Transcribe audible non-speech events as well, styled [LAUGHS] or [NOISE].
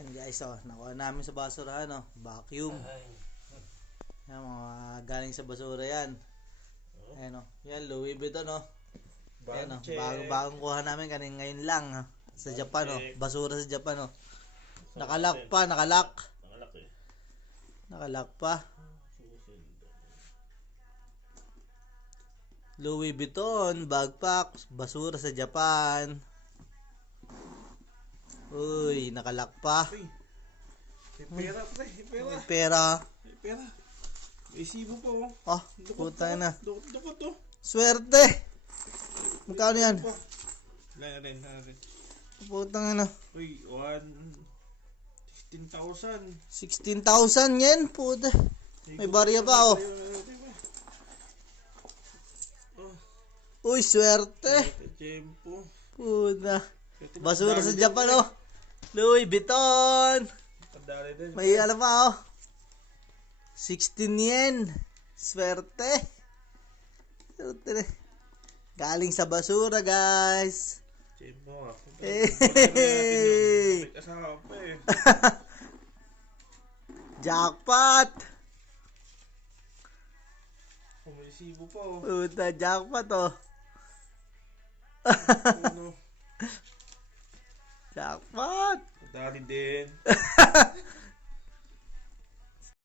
Yan guys, oh, nakuha namin sa basurahan, oh, vacuum. Ay. Yan, mga galing sa basura yan. Ayan, oh. Yan, Louis Vuitton, oh. Ayan, oh. Check. Bago, bagong kuha namin kanin ngayon lang, ha. Sa Japan, oh. Basura sa Japan, oh. Natin? pa, nakalock. Nakalock eh. Nakalock pa. Louis Vuitton, backpack, basura sa Japan. Uy, nakalock pa. Uy. May pera pre, may pera. May pera. May pera. May sibo pa oh. Oh, puta na. Dukot, dukot oh. Swerte! Magkano yan? Wala rin, wala rin. Putang na. Uy, one... 16,000. 16,000 yen, puta. May barya pa, oh. Oh, Uy, swerte. tempo. Puta. Basura sa Japan, oh. Louis Vuitton. May alam pa, oh. 16 yen. Swerte. Swerte na. Galing sa basura, guys. Hey! Pa eh. [LAUGHS] Jackpot. Oh, may sibo pa oh. Puta, jackpot, oh. [LAUGHS] Ano? Jackpot. Kadali din. [LAUGHS]